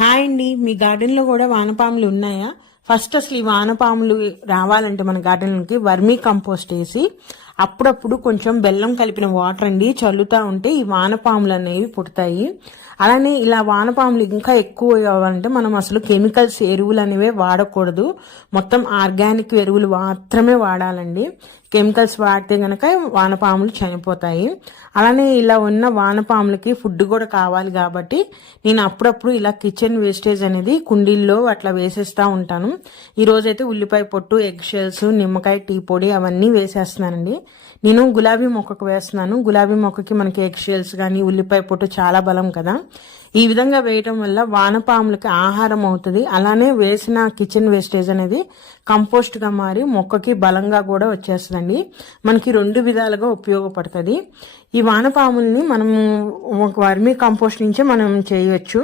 Hi అండి, మీ గార్డెన్లో కూడా వానపాములు ఉన్నాయా? ఫస్ట్ అసలు ఈ వానపాములు రావాలంటే మన గార్డెన్కి వర్మీ కంపోస్ట్ వేసి అప్పుడప్పుడు కొంచెం బెల్లం కలిపిన వాటర్ అండి చల్లుతూ ఉంటే ఈ వానపాములు అనేవి పుడతాయి. అలానే ఇలా వానపాములు ఇంకా ఎక్కువ అవ్వాలంటే మనం అసలు కెమికల్స్ ఎరువులు అనేవి వాడకూడదు. మొత్తం ఆర్గానిక్ ఎరువులు మాత్రమే వాడాలండి. కెమికల్స్ వాడితే గనక వానపాములు చనిపోతాయి. అలానే ఇలా ఉన్న వానపాములకి ఫుడ్ కూడా కావాలి కాబట్టి నేను అప్పుడప్పుడు ఇలా కిచెన్ వేస్టేజ్ అనేది కుండీల్లో అట్లా వేసేస్తూ ఉంటాను. ఈరోజైతే ఉల్లిపాయ పొట్టు, ఎగ్ షెల్స్, నిమ్మకాయ, టీ పొడి అవన్నీ వేసేస్తున్నానండి. నేను గులాబీ మొక్కకు వేస్తున్నాను. గులాబీ మొక్కకి మనకి ఎగ్ షెల్స్ కానీ ఉల్లిపాయ పొట్టు చాలా బలం కదా. ఈ విధంగా వేయటం వల్ల వానపాములకి ఆహారం అవుతుంది. అలానే వేసిన కిచెన్ వేస్టేజ్ అనేది కంపోస్ట్గా మారి మొక్కకి బలంగా కూడా వచ్చేస్తుందండి. మనకి రెండు విధాలుగా ఉపయోగపడుతుంది. ఈ వానపాముల్ని మనము వర్మీ కంపోస్ట్ నుంచే మనం చేయవచ్చు.